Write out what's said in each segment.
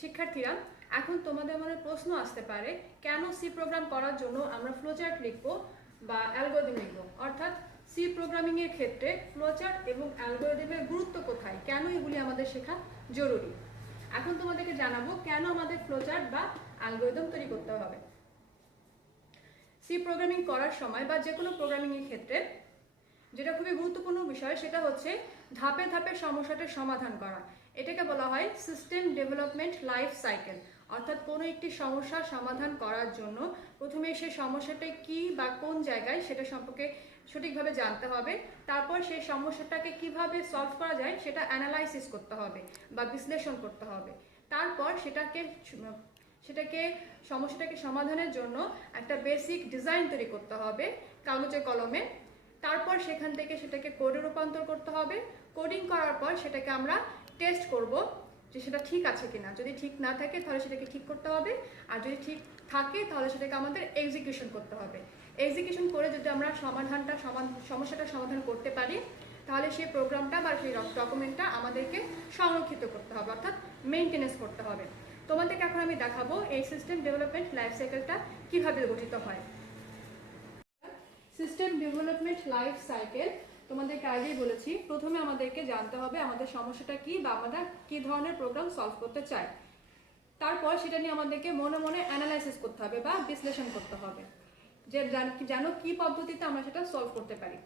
শিক্ষার্থীরা, এখন তোমাদের মনে প্রশ্ন আসতে পারে কেন সি প্রোগ্রাম করার জন্য আমরা ফ্লোচার্ট লিখবো বা অ্যালগরিদম লিখবো, অর্থাৎ সি প্রোগ্রামিং এর ক্ষেত্রে ফ্লোচার্ট এবং অ্যালগরিদমের গুরুত্ব কোথায়, কেন এগুলি আমাদের শেখা জরুরি। এখন তোমাদেরকে জানাবো কেন আমাদের ফ্লোচার্ট বা অ্যালগরিদম তৈরি করতে হবে। সি প্রোগ্রামিং করার সময় বা যে কোনো প্রোগ্রামিং এর ক্ষেত্রে যেটা খুবই গুরুত্বপূর্ণ বিষয় সেটা হচ্ছে ধাপে ধাপে সমস্যাটার সমাধান করা। এটাকে বলা হয় সিস্টেম ডেভেলপমেন্ট লাইফ সাইকেল, অর্থাৎ কোনো একটি সমস্যার সমাধান করার জন্য প্রথমে সেই সমস্যাটা কি বা কোন জায়গায় সেটা সম্পর্কে সঠিকভাবে জানতে হবে, তারপর সেই সমস্যাটাকে কিভাবে সলভ করা যায় সেটা অ্যানালাইসিস করতে হবে বা বিশ্লেষণ করতে হবে, তারপর সেটাকে সমস্যাটাকে সমাধানের জন্য একটা বেসিক ডিজাইন তৈরি করতে হবে কাগজে কলমে, তারপর সেখান থেকে সেটাকে কোডে রূপান্তর করতে হবে। কোডিং করার পর সেটাকে আমরা টেস্ট করব যে সেটা ঠিক আছে কিনা, যদি ঠিক না থাকে তাহলে সেটাকে ঠিক করতে হবে, আর যদি ঠিক থাকে তাহলে সেটাকে আমাদের এক্সিকিউশন করতে হবে। এক্সিকিউশন করে যদি আমরা সমস্যাটা সমাধান করতে পারি তাহলে সেই প্রোগ্রামটা বা সেই ডকুমেন্টটা আমাদেরকে সংরক্ষিত করতে হবে, অর্থাৎ মেনটেনেন্স করতে হবে। তোমাদেরকে এখন আমি দেখাবো এই সিস্টেম ডেভেলপমেন্ট লাইফ সাইকেলটা কিভাবে গঠিত হয়। সিস্টেম ডেভেলপমেন্ট লাইফ সাইকেল তোমাদেরকে আগেই বলেছি, প্রথমে আমাদেরকে জানতে হবে আমাদের সমস্যাটা কি বা আমরা কি ধরনের প্রোগ্রাম সলভ করতে চাই, তারপর সেটা নিয়ে আমাদেরকে মনে মনে অ্যানালাইসিস করতে হবে বা বিশ্লেষণ করতে হবে যে যেন কি পদ্ধতিতে আমরা সেটা সলভ করতে পারি।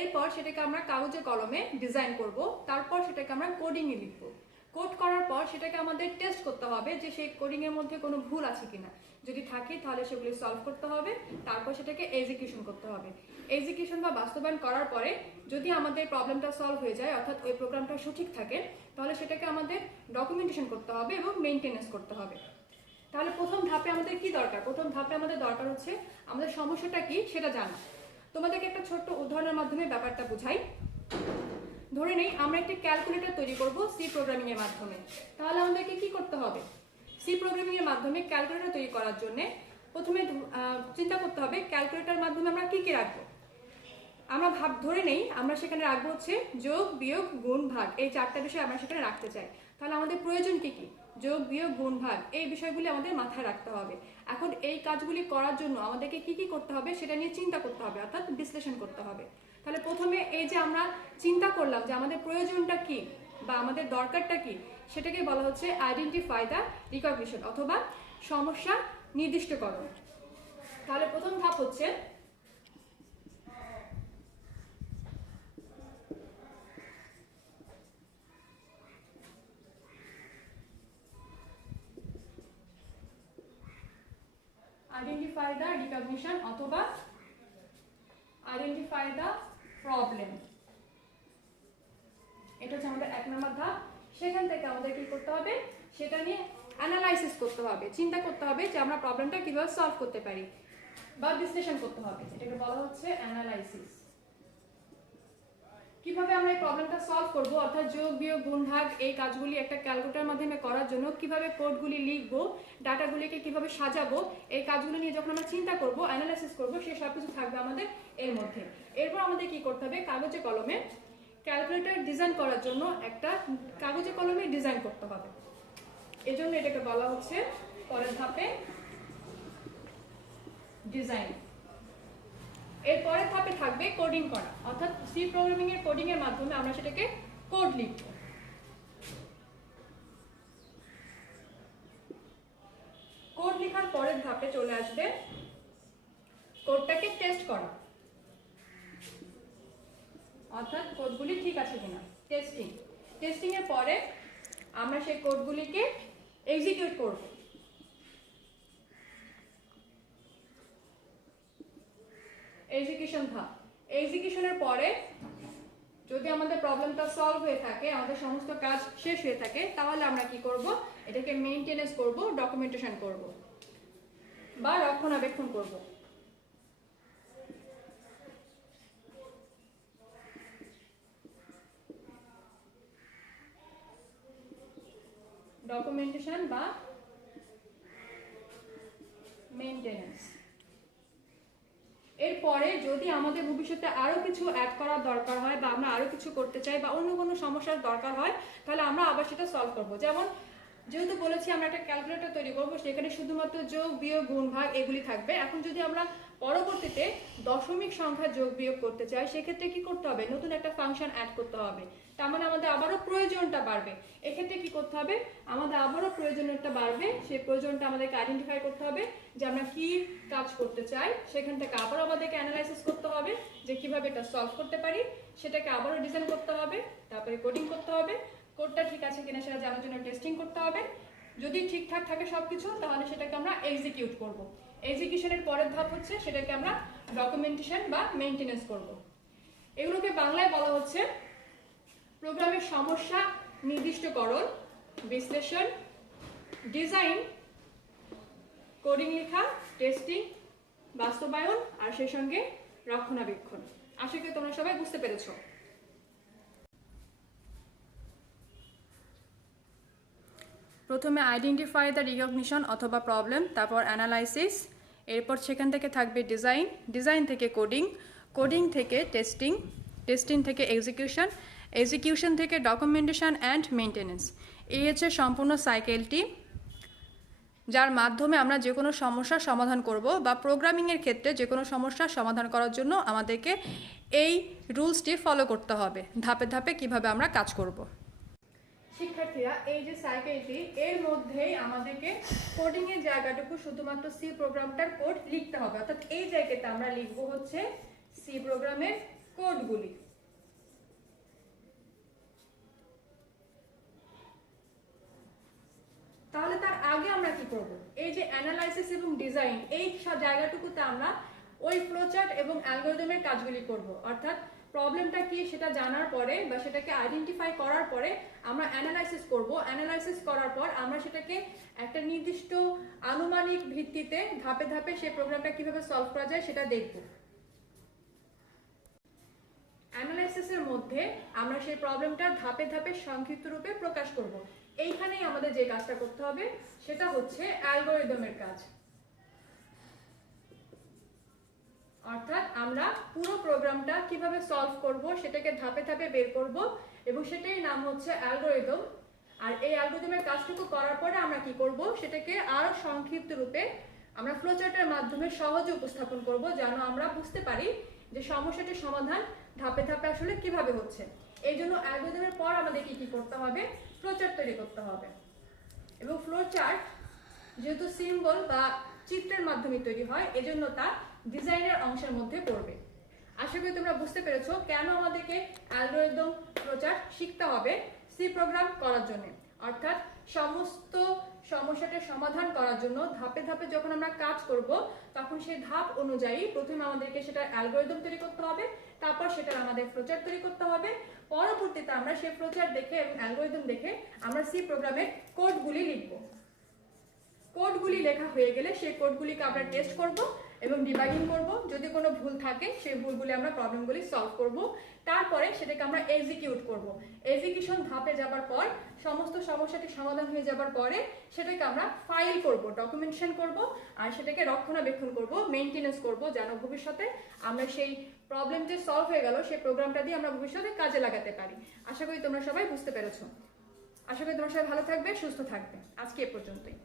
এরপর সেটাকে আমরা কাগজে কলমে ডিজাইন করব, তারপর সেটাকে আমরা কোডিংয়ে লিখব। কোড করার পর সেটাকে আমাদের টেস্ট করতে হবে যে সেই কোডিংয়ের মধ্যে কোনো ভুল আছে কিনা, যদি থাকে তাহলে সেগুলি সলভ করতে হবে, তারপর সেটাকে এক্সিকিউশন করতে হবে। এক্সিকিউশন বা বাস্তবায়ন করার পরে যদি আমাদের প্রবলেমটা সলভ হয়ে যায়, অর্থাৎ ওই প্রোগ্রামটা সঠিক থাকে, তাহলে সেটাকে আমাদের ডকুমেন্টেশন করতে হবে এবং মেইনটেনেন্স করতে হবে। তাহলে প্রথম ধাপে আমাদের কি দরকার? প্রথম ধাপে আমাদের দরকার হচ্ছে আমাদের সমস্যাটা কি সেটা জানা। তোমাদেরকে একটা ছোট্ট উদাহরণের মাধ্যমে ব্যাপারটা বুঝাই। ধরে নেই আমরা একটা ক্যালকুলেটর তৈরি করব সি প্রোগ্রামিং এর মাধ্যমে। তাহলে আমাদেরকে কি করতে হবে? সি প্রোগ্রামিং এর মাধ্যমে ক্যালকুলেটর তৈরি করার জন্য প্রথমে চিন্তা করতে হবে ক্যালকুলেটরের মাধ্যমে আমরা কি কি রাখবো। আমরা ধরে নেই আমরা সেখানে রাখবো হচ্ছে যোগ, বিয়োগ, গুণ, ভাগ, এই চারটা বিষয় আমরা সেখানে রাখতে চাই। তাহলে আমাদের প্রয়োজন কি কি? যোগ, বিয়োগ, গুণ, ভাগ, এই বিষয়গুলি আমাদের মাথায় রাখতে হবে। এখন এই কাজগুলি করার জন্য আমাদেরকে কি কি করতে হবে সেটা নিয়ে চিন্তা করতে হবে, অর্থাৎ বিশ্লেষণ করতে হবে। তাহলে প্রথমে এই যে আমরা চিন্তা করলাম যে আমাদের প্রয়োজনটা কি বা আমাদের দরকারটা কি, সেটাকে বলা হচ্ছে আইডেন্টিফাই দ্য রিকগনিশন অথবা সমস্যা নির্দিষ্টকরণ। তাহলে প্রথম ধাপ হচ্ছে identify the recognition অথবা identify the problem, এটা হচ্ছে আমাদের এক নম্বর ধাপ। সেখান থেকে আমাদের কি করতে হবে সেটা নিয়ে অ্যানালাইসিস করতে হবে, চিন্তা করতে হবে যে আমরা প্রবলেমটা কিভাবে সলভ করতে পারি বা বিশ্লেষণ করতে হবে, এটাকে বলা হচ্ছে অ্যানালাইসিস। কিভাবে আমরা এই প্রবলেমটা সলভ করব, অর্থাৎ যোগ, বিয়োগ, গুণ, ভাগ এই কাজগুলি একটা ক্যালকুলেটরের মাধ্যমে করার জন্য কিভাবে কোডগুলি লিখবো, ডাটাগুলিকে কিভাবে সাজাবো, এই কাজগুলো নিয়ে যখন আমরা চিন্তা করব, অ্যানালাইসিস করব, সেই সব কিছু থাকবে আমাদের এর মধ্যে। এরপর আমাদের কি করতে হবে কাগজে কলমে ক্যালকুলেটর ডিজাইন করার জন্য একটা কাগজে কলমে ডিজাইন করতে হবে। এজন্য এটাকে বলা হচ্ছে পরের ধাপে ডিজাইন। এর পরের ধাপে থাকবে কোডিং করা, অর্থাৎ সি প্রোগ্রামিং এর কোডিং এর মাধ্যমে আমরা সেটাকে কোড লিখব। কোড লেখার পরের ধাপে চলে আসবে কোডটাকে টেস্ট করা, অর্থাৎ কোডগুলি ঠিক আছে কিনা, টেস্টিং। টেস্টিং এর পরে আমরা সেই কোডগুলিকে এক্সিকিউট করব। এক্সিকিউশন ধাপ। এক্সিকিউশনের পরে যদি আমাদের প্রবলেমটা সলভ হয়ে থাকে, আমাদের সমস্ত কাজ শেষ হয়ে থাকে, তাহলে আমরা কি করব এটাকে মেইনটেনেন্স করব, ডকুমেন্টেশন করব বা রক্ষণাবেক্ষণ করব। ডকুমেন্টেশন বা মেইনটেনেন্স। এরপরে যদি আমাদের ভবিষ্যতে আরো কিছু অ্যাড করার দরকার হয় বা আমরা আরো কিছু করতে চাই বা অন্য কোনো সমস্যার দরকার হয়, তাহলে আমরা আবার সেটা সলভ করব। যেমন যেহেতু বলেছি আমরা একটা ক্যালকুলেটর তৈরি করবো, সেখানে শুধুমাত্র যোগ বিয়োগ গুণ ভাগ এগুলি থাকবে। এখন যদি আমরা পরবর্তীতে দশমিক সংখ্যা যোগ বিয়োগ করতে চাই, সেক্ষেত্রে কি করতে হবে, নতুন একটা ফাংশন অ্যাড করতে হবে। তার মানে আমাদের আবারও প্রয়োজনটা বাড়বে। এক্ষেত্রে কি করতে হবে, আমাদের আবারও প্রয়োজনটা বাড়বে। সেই প্রয়োজনটা আমাদেরকে আইডেন্টিফাই করতে হবে যে আমরা কি কাজ করতে চাই। সেখান থেকে আবারও আমাদেরকে অ্যানালাইসিস করতে হবে যে কিভাবে এটা সলভ করতে পারি, সেটাকে আবারও ডিজাইন করতে হবে, তারপরে কোডিং করতে হবে। কোডটা ঠিক আছে কিনা সেটা জানার জন্য টেস্টিং করতে হবে। যদি ঠিকঠাক থাকে সবকিছু, তাহলে সেটাকে আমরা এক্সিকিউট করব। এক্সিকিউশনের পরের ধাপ হচ্ছে সেটাকে আমরা ডকুমেন্টেশন বা মেইনটেনেন্স করব। এগুলোকে বাংলায় বলা হচ্ছে প্রোগ্রামের সমস্যা নির্দিষ্টকরণ, বিশ্লেষণ, ডিজাইন, কোডিং লেখা, টেস্টিং, বাস্তবায়ন আর সেই সঙ্গে রক্ষণাবেক্ষণ। আশা করি তোমরা সবাই বুঝতে পেরেছো। প্রথমে আইডেন্টিফাই দ্য রিকগনিশন অথবা প্রবলেম, তারপর অ্যানালাইসিস, এরপর সেখান থেকে থাকবে ডিজাইন, ডিজাইন থেকে কোডিং, কোডিং থেকে টেস্টিং, টেস্টিং থেকে এক্সিকিউশন, এক্সিকিউশন থেকে ডকুমেন্টেশন অ্যান্ড মেনটেনেন্স। এই হচ্ছে সম্পূর্ণ সাইকেলটি, যার মাধ্যমে আমরা যে কোনো সমস্যার সমাধান করব বা প্রোগ্রামিংয়ের ক্ষেত্রে যে কোনো সমস্যার সমাধান করার জন্য আমাদেরকে এই রুলসটি ফলো করতে হবে, ধাপে ধাপে কিভাবে আমরা কাজ করব। শিক্ষার্থীরা, এই যে সাইকেলটি, এর মধ্যেই আমাদেরকে কোডিং এর জায়গাটুকু শুধুমাত্র সি প্রোগ্রামটার কোড লিখতে হবে। অর্থাৎ এই জায়গাতে আমরা লিখবো হচ্ছে সি প্রোগ্রামের কোডগুলি। তাহলে তার আগে আমরা কি করব, এই যে অ্যানালাইসিস এবং ডিজাইন, এই জায়গাটুকুতে আমরা ওই ফ্লোচার্ট এবং অ্যালগরিদমের কাজগুলি করব। অর্থাৎ প্রবলেমটা কি সেটা জানার পরে বা সেটাকে আইডেন্টিফাই করার পরে আমরা অ্যানালাইসিস করব। অ্যানালাইসিস করার পর আমরা সেটাকে একটা নির্দিষ্ট আনুমানিক ভিত্তিতে ধাপে ধাপে সেই প্রোগ্রামটা কিভাবে সলভ করা যায় সেটা দেখব। অ্যানালাইসিসের মধ্যে আমরা সেই প্রবলেমটা ধাপে ধাপে সংক্ষিপ্ত রূপে প্রকাশ করব। এইখানেই আমাদের যে কাজটা করতে হবে সেটা হচ্ছে অ্যালগরিদমের কাজ। অর্থাৎ আমরা পুরো প্রোগ্রামটা কিভাবে সলভ করব সেটাকে ধাপে ধাপে বের করব এবং সেটাই নাম হচ্ছে অ্যালগরিদম। আর এই অ্যালগরিদমের কাজটুকু করার পরে আমরা কি করব, সেটাকে আরো সংক্ষিপ্ত রূপে আমরা ফ্লোচার্টের মাধ্যমে সহজে উপস্থাপন করব, যেন আমরা বুঝতে পারি যে সমস্যাটির সমাধান ধাপে ধাপে আসলে কিভাবে হচ্ছে। এই জন্য অ্যালগরিদমের পর আমাদের কি করতে হবে, ফ্লোচার্ট তৈরি করতে হবে। এবং ফ্লোচার্ট যেহেতু সিম্বল বা চিত্রের মাধ্যমে তৈরি হয়, এজন্য তা ডিজাইনের অংশের মধ্যে পড়বে। আশা করি তোমরা বুঝতে পেরেছো কেন আমাদেরকে অ্যালগরিদম ফ্লোচার্ট শিখতে হবে সি প্রোগ্রাম করার জন্য। অর্থাৎ সমস্ত সমস্যাটার সমাধান করার জন্য ধাপে ধাপে যখন আমরা কাজ করব, তখন সেই ধাপ অনুযায়ী প্রথমে আমাদেরকে সেটা অ্যালগরিদম তৈরি করতে হবে, তারপর সেটা আমাদের ফ্লোচার্ট তৈরি করতে হবে। পরবর্তীতে আমরা সেই ফ্লোচার্ট দেখে এবং অ্যালগরিদম দেখে আমরা সি প্রোগ্রামের কোডগুলি লিখব। কোডগুলি লেখা হয়ে গেলে সেই কোডগুলিকে আমরা টেস্ট করব এবং ডিবাগিং করব। যদি কোনো ভুল থাকে সেই ভুলগুলি আমরা প্রবলেমগুলি সলভ করব। তারপরে সেটাকে আমরা এক্সিকিউট করব। এক্সিকিউশন ধাপে যাবার পর সমস্ত সমস্যাটি সমাধান হয়ে যাবার পরে সেটাকে আমরা ফাইল করব, ডকুমেন্টেশন করব আর সেটাকে রক্ষণাবেক্ষণ করব, মেইনটেনেন্স করব, যেন ভবিষ্যতে আমরা সেই প্রবলেম যে সলভ হয়ে গেল সেই প্রোগ্রামটা দিয়ে আমরা ভবিষ্যতে কাজে লাগাতে পারি। আশা করি তোমরা সবাই বুঝতে পেরেছো। আশা করি তোমরা সবাই ভালো থাকবে, সুস্থ থাকবে। আজকে এ পর্যন্তই।